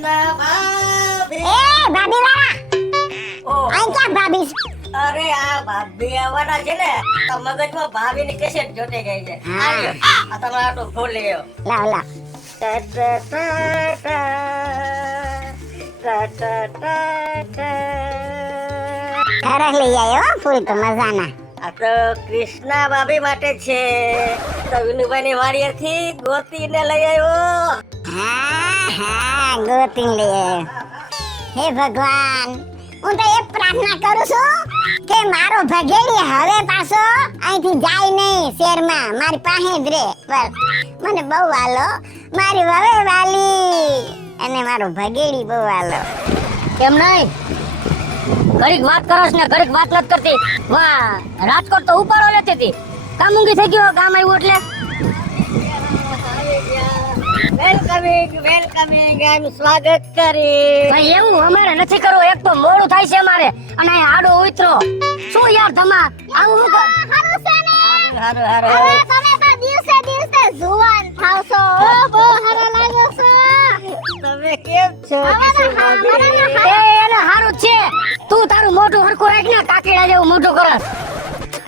કૃષ્ણ ભાભી. એ ભાભી વાળા ઓ, અહીં ક્યાં ભાભી છે? અરે આ ભાભી આવવાના છે ને તો મગજમાં ભાભીની કેસેટ જોતી ગઈ છે. હા. આવ્યો. આ તમારો આટલું ફૂલ લઈ આવ્યો. લાવ લાવ સરસ લઈ આવ્યો હો, ફૂલ તો મજાના. આ તો કૃષ્ણા ભાભી માટે છે. તો વિનુભાઈની વાડીએથી ગોતીને લઈ આવ્યો. હા ગોતીને લઈ આવ્યો. હે ભગવાન, હું તો એ પ્રાર્થના કરું છું કે મારો ભગેડી હવે પાછો અહીંથી જાય નહીં શહેરમાં, મારી પાસે જ રહે. બસ મને બહુ વાલો, મારી વવે વાલી અને મારો ભગેડી બહુ વાલો. કેમ નહીં? ઘડીક વાત કરસ ને ઘડીક વાત નથી કરતી. વાહ, રાજકોટ તો ઉપાડો લેતી હતી. કામુંગી થઈ ગયો ગામ આવ્યું એટલે. વેલકમિંગ એમ સ્વાગત કરી. ભાઈ એવું અમારે નથી કરવું, એક તો મોડું થાય છે અમારે અને અહીં આડો ઉતરો. શું યાર ધમા આવું હું કર? હારું હારું. હવે તમે તો દિવસે દિવસે જુવાન થાવશો. બહુ સારા લાગો છો. તમે કેમ છો? એ એને હારું જ છે. તું તારું મોઢું હરખું રાખ ને, કાકીડા જેવું મોઢું કરસ.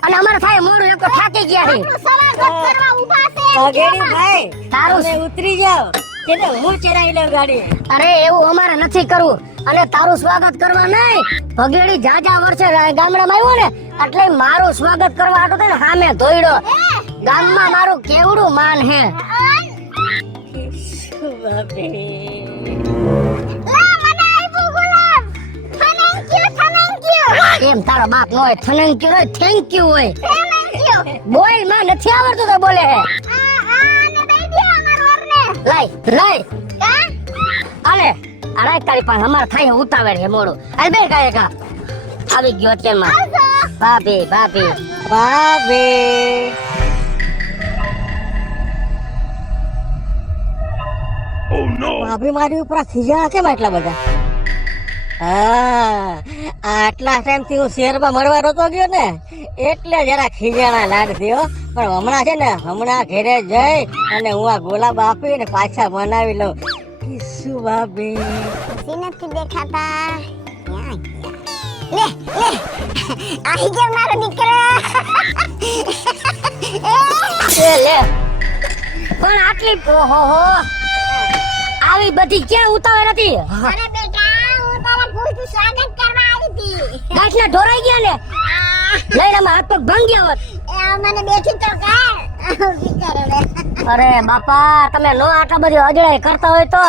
અને અમારે થાય મોઢું એક તો થાકી ગયા છે. સ્વાગત કરવા ઊભા છે. ભગેડી ભાઈ, તારું તમે ઉતરી જાઓ કે તો હું ચડાવી લઉં ગાડી. અરે એવું અમારે નથી કરવું. અને તારું સ્વાગત કરવા નહીં, ભગેડી જાજા વર્ષે ગામડામાં આવ્યો ને એટલે મારું સ્વાગત કરવા હાટુ થઈને સામે ધોઈડો. ગામમાં મારું કેવડું માન હે. શું ભાભી? લા મને આપ્યું ગુલાબ. Thank you. એમ તારો બાપ નો હોય થેન્ક યુ હોય, થેન્ક યુ હોય. Thank you. બોલ માં નથી આવડતું તો બોલે હે. ને દઈ દે અમાર વરને. લાય કા? આલે આ રાત તારી પાસે અમાર થાય ઉતાવળ હે મોડું. હાલ બે કાય કા આવી ગયો અત્યારમાં. આવજો. ભાભી ભાભી. ભાભી મારી ઉપર ખીજાણા કેમ આટલા બધા? હા, આટલા ટાઈમથી હું શહેરમાં મળવા નતો ગયો ને એટલે જરા ખીજાણા લાડતી હો. પણ હમણાં છે ને, હમણાં ઘરે જઈ અને હું આ ગુલાબ આપીને પાછા બનાવી લઉં. શું ભાભી? નથી દેખાતા. લે આહી ગયો મારો દીકરો. લે પણ આટલી ઓહો આવી બધી ક્યાં ઉતાવળ હતી? અરે બેટા, હું તારા ફૂલથી સ્વાગત કરવા આવી હતી. ગાંઠના ઢોરાઈ ગયા ને લઈને આમાં હાથ પગ ભાંગ્યા હોત. એ મને બેઠી તો કર. ઊભી કર હવે. અરે બાપા, તમે નો આટલા બધી અજડાઈ કરતા હોય તો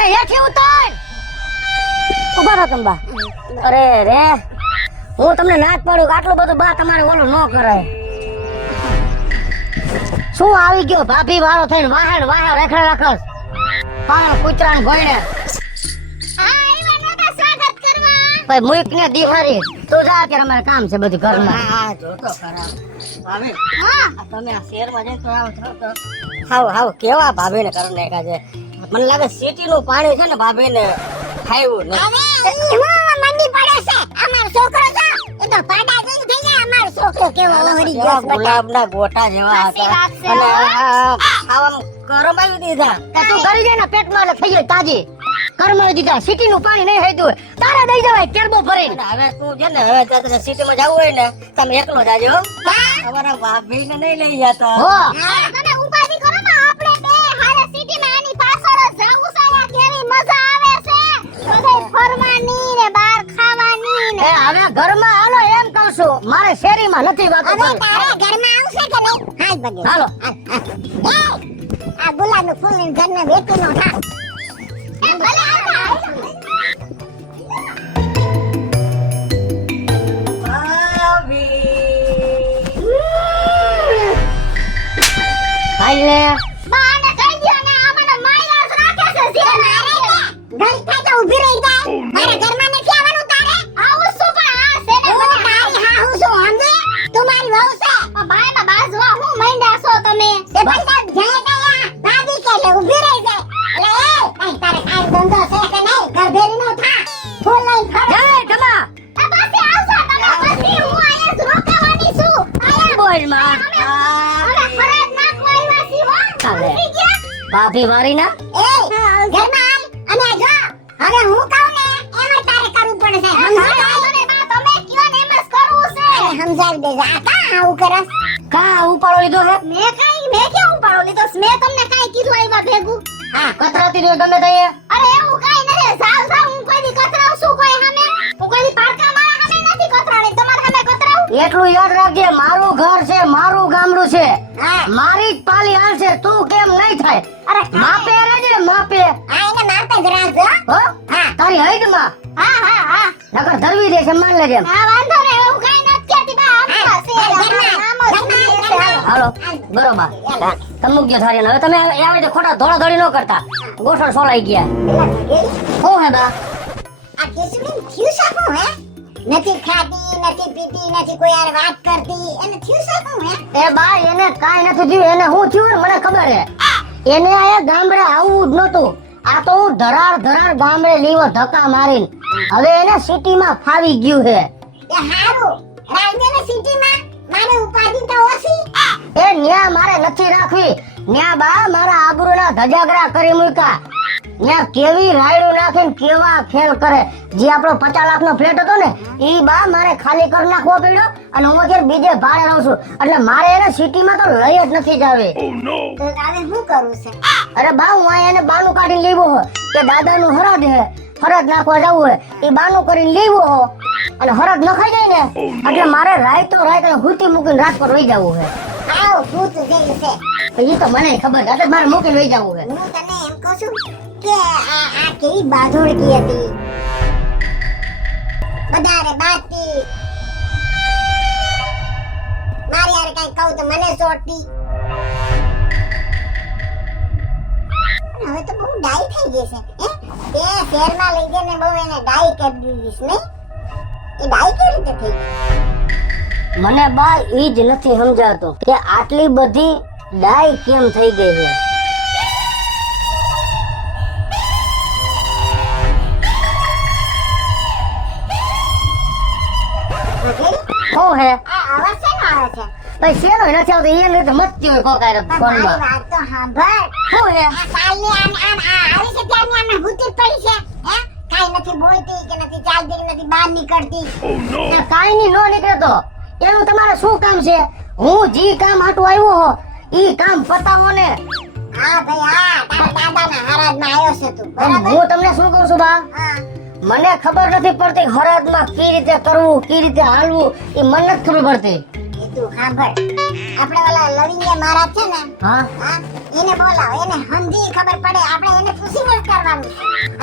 એ હેઠી ઉતાર. ઉભા રહો તમે બા. અરે રે, હું તમને નાચ પાડું કે આટલું બધું બા તમારે ઓલું ન કરાય. શું આવી ગયો ભાભી વાળો થઈને વાહણ રેખડે રાખસ. પાણ કૂતરાને ભોયણે આવ્યા નતા સ્વાગત કરવા. ભાઈ મુઈક ને દીવારી તું જા, અત્યારે અમારે કામ છે બધું ઘરમાં. હા, જોતો ખરા. ભાભી, હા, આ તમે આ શહેરમાં જઈને તો હાવ કેવા ભાભીને કરી નાખ્યા છે. મને લાગે સિટીનું પાણી છે ને ભાભીને ખાયું ને. હવે હું મંડી પડે છે. અમાર છોકરો તો એ તો પાડા જઈને થઈ જાય. અમાર છોકરો કેવો લહરી ગયો છે બટા. ગુલાબના ગોટા જેવા સાચી વાત છે. હતા. અને આમ કરમાવી દીધા. તો તું કરી જાય ને પેટમાં એટલે થઈ જાય તાજી. કરમાઈ દીધા. સિટી નું પાણી નહીં હેતું તારે દઈ જવાય કેરબો ભરીને. અને હવે તું છે ને, હવે તારે સિટીમાં જવું હોય ને તમે એકલો જાજો. તમારા ભાભીને નહીં લઈ જતો. હો હા, તમે ઉપાધિ કરો ને. આપણે બે હારે સિટીમાં આની પાછળ જ જાવું છે. આ કેવી મજા આવે છે. બધે ફરવાની ને બહાર ખાવાની ને. એ હવે ઘરમાં હાલો એમ કહું છું, મારે શેરીમાં નથી વાતો હવે કરવી. તારે ઘરમાં આવશે કે નહીં? હાલ બગે. હાલો આ ગુલાબનું ફૂલ ને ઘરને વેચી નો થા. એ ભલે આવતા. ભાઈ લે બાને કહી દ્યો ને, આ મને માયલા જ રાખે છે. જે મારે ઘર થાય તો ઊભી રહી જાય. મારે ઘરમાં નથી આવવાનું તારે. આવું છું પણ આ છે ને મને તારી હા હું છું સમજે. તું મારી વહુ છે. ભાઈમાં બાજવા હું માંડ્યા છો તમે. એ પૈસા જાય ગયા ભાભી કે એટલે ઊભી રહી જાય. એટલે એ તારે કાઈ ધંધો છે મોઢી વારી ના એ ઘરમાં આવ અને જો હવે હું કહું ને એમ જ તારે કરવું પડશે સમજાય મને બા તમે કયો ને એમ જ કરવું છે સમજાવી દે આ કા આવું કરસ કા ઉપાડો લીધો છે મેં ક્યાં ઉપાડો લીધો મેં તમને કાઈ કીધું આવ્યા ભેગું હા કતરાતી રહ્યો ગમે તઈએ અરે એવું કાઈ નથી સાવ હું કોઈ દી કતરાવ છું કોઈ સામે હું કોઈ દી પાડકા મારા સામે નથી કતરાણી તમારા સામે કતરાવ એટલું યાદ રાખજે મારું ઘર છે મારું ગામડું છે હા મારી જ પાલી હાલ છે તું કેમ નહીં થાય અરે માપે રહેજે માપે આ એને મારતા જ રાખજો હો હા તારી હૈદ માં હા નકર ધરવી દે છે માન લેજે હા વાંધો નહીં એવું કાઈ નથી કહેતી બા આમ છે હાલો બરોબર તમે મૂકજો થારી હવે તમે આવી રીતે ખોટા ધોળા ધોળી ન કરતા ગોઠણ સોલાઈ ગયા શું હે બા આ કેસુડી થયું શકું હે નથી ખાતી નથી પીતી નથી કોઈ યાર વાત કરતી એને થયું શકું હે એ બા એને કાઈ નથી થયું એને હું થયું ને મને ખબર હે એને આ ગામડે આવવું જ નતું આ તો હું ધરાર ગામડે લીવો ધક્કા મારીને હવે એને સિટીમાં ફાવી ગયું હે એ હારું રાજ્યને સિટીમાં મારે ઉપાધિ તો ઓછી એ ન્યા મારે નથી રાખવી ન્યા બા મારા આબરૂના ધજાગરા કરી મૂક્યા ન્યા કેવી રાયડું નાખીને કેવા ખેલ કરે જે આપણો 50 લાખનો ફ્લેટ હતો ને ઈ બા મારે ખાલી કરી નાખવો પડ્યો અને હું અત્યારે બીજે ભાડે રહું છું એટલે મારે એને સિટીમાં તો લઈ જ નથી જાવે તો તારે શું કરવું છે અરે બા હું આ એને બાનું કાઢીને લેવો હો કે દાદાનું હરદ હે હરદ નાખવા જવું હે ઈ બાનું કરીને લેવો હો અને હરદ નખાઈ જાય ને એટલે મારે રાત અને હુતી મૂકીને રાત પર વહી જવું હે આવ ભૂત જેવી છે ઈ તો મને ખબર છે એટલે મારે મૂકીને વહી જવું હે હું તને એમ કહું છું કે આ કેવી બાધોડકી હતી બધારે બાતી મારી યાર કઈ કહું તો મને સોટતી હવે તો બહુ ડાઈ થઈ ગઈ છે હે તે શહેરમાં લઈ જઈને બહુ એને ડાઈ કરી દીધીશ નહીં એ ડાઈ કેવી રીતે થઈ ગઈ મને બા ઈ જ નથી સમજાતું કે આટલી બધી ડાય કેમ થઈ ગઈ છે શું હે આ અવાજ શેનો આવે છે ભાઈ શેનો નથી આવતો એને તો મસ્તી હોય કોકારે મારી ફોનમાં વાત તો સાંભળ શું હે આ કાલની આમ આવી છે ત્યારની આમને ભૂતી પડી છે હે કાઈ નથી બોલતી કે નથી ચાલતી કે નથી બહાર નીકળતી એ કાઈ ની નો નીકળે તો એનું તમારે શું કામ છે હું જી કામ હાટું આવ્યો હો ઈ કામ પતાવો ને હા ભાઈ હા તારા દાદાના હરાજમાં આવ્યો છે તું બરાબર હું તમને શું કહું છું બા હા મને ખબર નથી પડતી હરાજમાં કઈ રીતે કરવું કઈ રીતે હાલવું એ મને નથી ખબર પડતી એ તું સાંભળ આપણે ઓલા લવિંગે મહારાજ છે ને હા હા એને બોલાવો એને સમજી ખબર પડે આપણે એને પૂછીને જ કરવાનું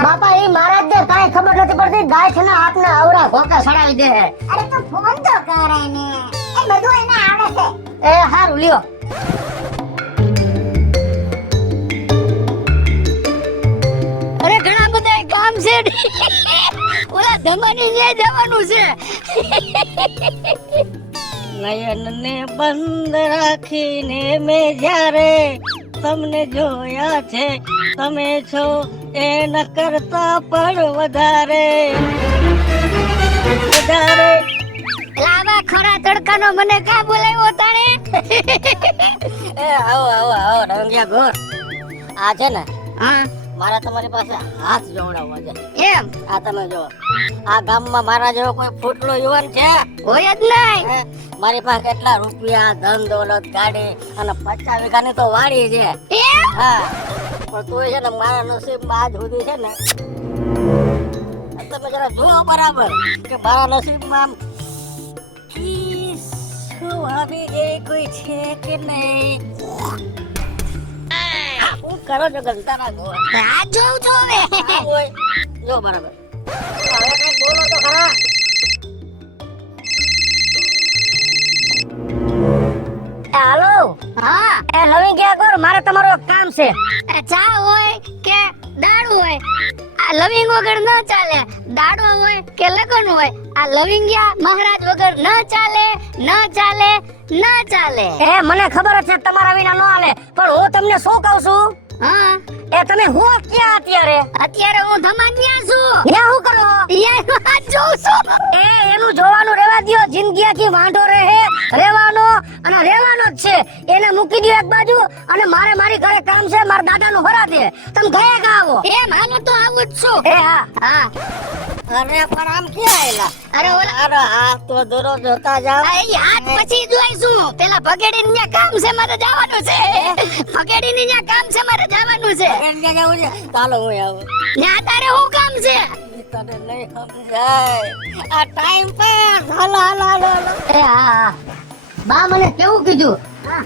બાપા એ મહારાજ ને કાંઈ ખબર નથી પડતી ગાય છે ને આપના આવડા ઘોકા સડાવી દે હે. અરે તું ફોન તો કર એને એ બધું એને આવડે છે એ હારું લ્યો અરે ઘણા બધા કામ છે ઓલા ધમાની ત્યાં જવાનું છે નયનને બંધ રાખીને મેં જ્યારે તમને જોયા છે તમે છો એના કરતા પણ વધારે લાવા ખરા તડકાનો મને કા બોલાવ્યો તાણે એ આવો રંગિયા ગોર આ છે ને હા મારા તમારી પાસે હાથ જોડાવવા છે એમ આ તમે જો આ ગામમાં મારા જેવો કોઈ ફૂટલો યુવાન છે હોય જ નહીં હે? મારી પાસે કેટલા રૂપિયા ધન દોલત ગાડી અને 50 વીઘાની તો વાડી છે હા પણ તું છે ને મારા નસીબમાં આજ સુધી છે ને તમે જરા જુઓ બરાબર કે મારા નસીબમાં આમ શું આવી ગઈ કોઈ છે કે નહીં હું કરો છો ગંતાના ગોળ આ જોઉં છું હવે આ હોય જો બરાબર હવે કંઈક બોલો તો ખરા હાલો હા એ લવી ગયા ગોર મારે તમારો એક કામ છે ચા હોય કે દાડું હોય આ લવિંગ વગર ન ચાલે દાડો હોય કે લગન હોય આ લવિંગિયા મહારાજ વગર ન ચાલે ન ચાલે ન ચાલે એ મને ખબર જ છે તમારા વિના ન હાલે પણ હું તમને શું કહું છું હા એ તમે હો ક્યાં અત્યારે? અત્યારે હું ધમાનિયા છું. યા હું કરો? યા જોઉં છું. એ એનું જોવાનું રહેવા દ્યો. જિંદગી આખી વાંઢો રહે રહેવાનો અને રહેવાનો જ છે. એને મૂકી દો એક બાજુ અને મારે મારી ઘરે કામ છે. મારા દાદાનું હરા દે. તમે ગયા કા આવો? એ માનો તો આવું જ છું. એ હા હા. અરે પણ આમ ક્યાં આયલા? અરે ઓલા અરે આ તો દરરોજ જોતા જાવ. આ હાથ પછી જોઈશું. પેલા ભગેડીને ન્યા કામ છે, મારે જવાનું છે. ભગેડીને ન્યા કામ છે, મારે જવાનું છે. એમને જવું છે? ચાલો હું આવું. ન્યા તારે શું કામ છે? તને નહીં સમજાય. આ ટાઈમ પાસ. હાલો હાલો હાલો હાલો. એ હા બા મને કેવું કીધું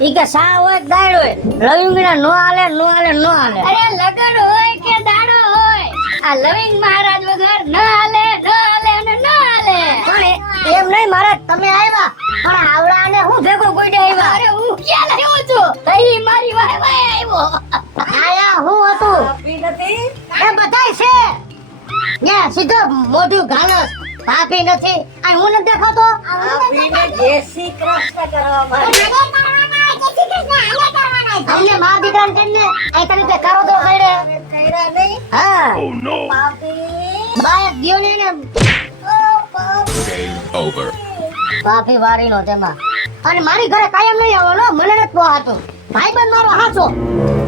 ઈ કે સા હોય દાડ હોય લવિંગના નો હાલે નો હાલે નો હાલે. અરે લગન હોય કે દાડો હોય આ લવિંગ મહારાજ વગર ન હાલે ન હાલે અને ન હાલે. પણ એમ નહીં મહારાજ તમે આવ્યા પણ આવડાને હું ભેગો કોઈને આવ્યા. અરે હું ક્યાં આવ્યો છું? તઈ મારી વાહે વાહે આવ્યો. આયા હું હતું આપી નથી. એ બધાય છે ન્યા સીધો મોઢું ઘાલસ ભાભી નથી આ હું નથી દેખાતો. આપીને જય શ્રી કૃષ્ણ કરવા માટે. અમને મા દીકરાને કહીને આ તરીકે કરો તો કઈડે. કર્યા નહીં. હા પાપી. બાય દિયો ને ને Game over. ભાભી વારીનો તેમાં અને મારી ઘરે કાયમ નહીં આવવાનો મને નથી પોહાતું. ભાઈબંધ મારો હાચો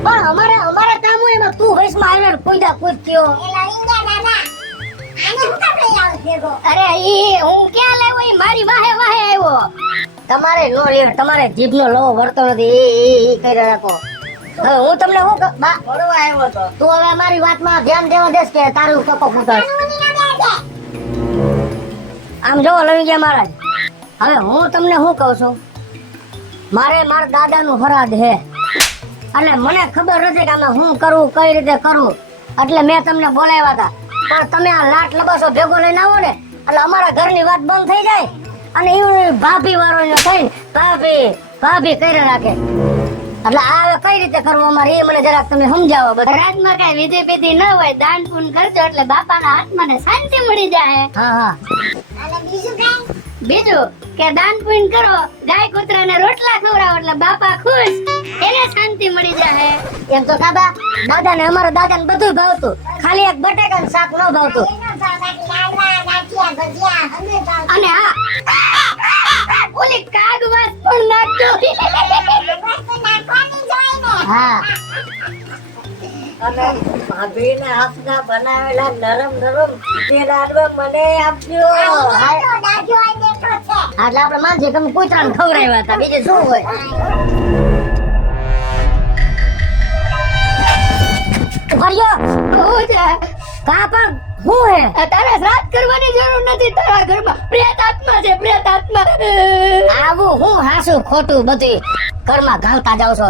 પણ અમારે કામ હોય એમાં તું વયસમાં આવીને કુદા કુદ થયો. અરે ઈ હું ક્યાં લાવ્યો? ઈ મારી વાહે વાહે આવ્યો. તમારે નો લ્યો તમારે જીભનો લોહો વળતો નથી. ઈ કરી રાખો. હવે હું તમને શું બા ફરવા આવ્યો તો. તું હવે મારી વાતમાં ધ્યાન દેવા દેસ કે તારું કપો ફૂટાય. આમ જોવો લવિંગિયા મહારાજ હવે હું તમને શું કહું છું મારે મારા દાદાનું ફરાદ હે એટલે મને ખબર નથી કે આમાં હું કરું કઈ રીતે કરું એટલે મેં તમને બોલાવ્યા હતા પણ તમે આ લાટ લબાસો ભેગો લઈને આવો ને એટલે અમારા ઘરની વાત બંધ થઈ જાય અને એવું ભાભી વાળો થઈને ભાભી ભાભી કરી રાખે એટલે આ હવે કઈ રીતે કરવું અમારે એ મને જરાક તમે સમજાવો. રાજમાં કઈ વિધિ વિધિ ન હોય દાન પૂન કરજો એટલે બાપાના આત્માને શાંતિ મળી જાય. હા હા બીજું કે દાન પુણ્ય કરો ગાય કૂતરાને રોટલા ખવડાવો એટલે બાપા ખુશ એને શાંતિ મળી જાય. એમ તો કાબા દાદાને અમારા દાદાને બધું ભાવતું ખાલી એક બટેકાનું શાક ન ભાવતું. અને હા ઓલી કાગવાસ પણ નાખજો. હા અને ભાભીના હાથના બનાવેલા નરમ નરમ તે લાડવા મને આપજો. એટલે આપણે માનીએ કે અમે કૂતરાને ખવડાવ્યા હતા બીજું શું હોય. ઉભર્યો હું છે કા પણ હું હે તારે શ્રાદ્ધ કરવાની જરૂર નથી. તારા ઘરમાં પ્રેત આત્મા છે પ્રેત આત્મા. આવું હું હાસું ખોટું બધું ઘરમાં ગાવતા જાવ છો.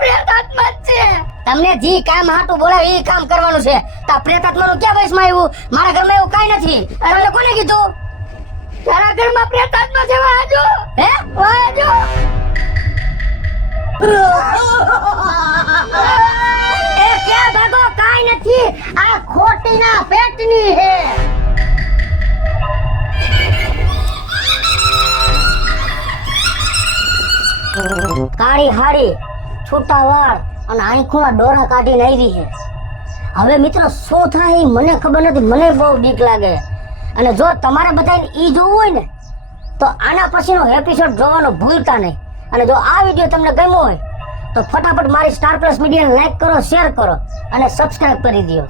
પ્રેત આત્મા જ છે. તમને જી કામ હાટું બોલાવે એ કામ કરવાનું છે. તા પ્રેત આત્માનું ક્યાં વયસમાં આવ્યું? મારા ઘરમાં એવું કઈ નથી. તમને કોને કીધું? તારા ઘરમાં પ્રેત આત્મા છે વાજો હે વાજો. એ ક્યાં ભાગો? કાઈ નથી આ ખોટીના પેટની હે. કાળી હાડી છૂટા વાળ અને આંખોમાં ડોરા કાઢીને આવી છે. હવે મિત્રો શું થાય ઈ મને ખબર નથી. મને બહુ બીક લાગે અને જો તમારે બધાને ઈ જોવું હોય ને તો આના પછીનો એપિસોડ જોવાનું ભૂલતા નહીં. અને જો આ વિડીયો તમને ગમ્યો હોય તો ફટાફટ મારી સ્ટાર પ્લસ મીડિયાને લાઈક કરો શેર કરો અને સબસ્ક્રાઇબ કરી દો.